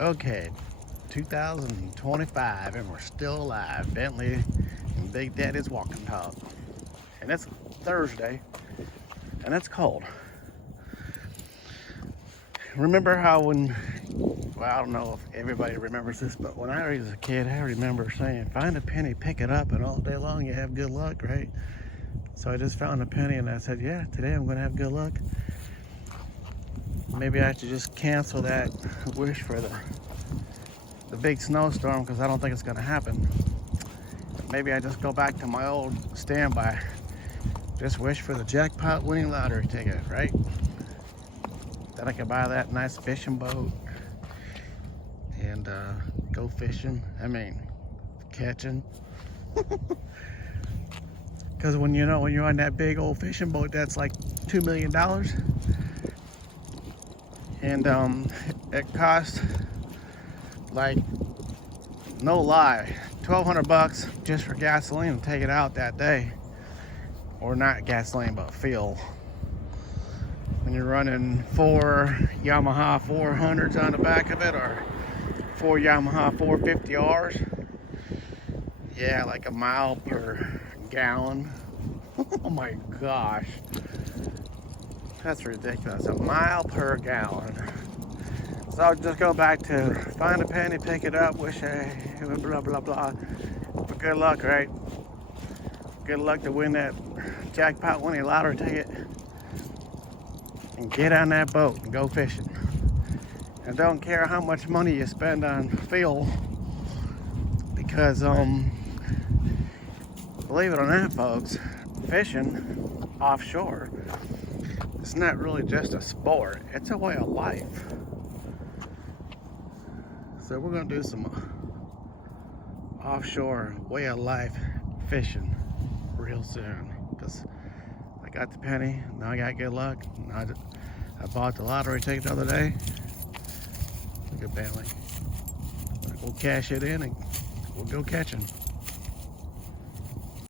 Okay, 2025 and we're still alive. Bentley and Big Daddy's walking talk. And it's Thursday and it's cold. Remember how well, I don't know if everybody remembers this, but when I was a kid, I remember saying, find a penny, pick it up, and all day long you have good luck, right? So I just found a penny and I said, yeah, today I'm gonna have good luck. Maybe I should just cancel that wish for the big snowstorm because I don't think it's gonna happen. Maybe I just go back to my old standby. Just wish for the jackpot winning lottery ticket, right? Then I can buy that nice fishing boat and go fishing. Catching. Because when you're on that big old fishing boat, that's like $2 million. And it costs, like, no lie, $1,200 just for gasoline to take it out that day. Or not gasoline, but fuel. When you're running 4 Yamaha 400s on the back of it, or 4 Yamaha 450Rs, yeah, like a mile per gallon. Oh my gosh, that's ridiculous. A mile per gallon. So I'll just go back to find a penny, pick it up, wish I blah blah blah. But good luck, right? Good luck to win that jackpot winning lottery ticket and get on that boat and go fishing. And don't care how much money you spend on fuel, because believe it or not, folks, fishing offshore, it's not really just a sport, it's a way of life. So we're gonna do some offshore way of life fishing real soon, because I got the penny, now I got good luck. I bought the lottery ticket the other day. Look at Bentley. We'll cash it in and we'll go catching.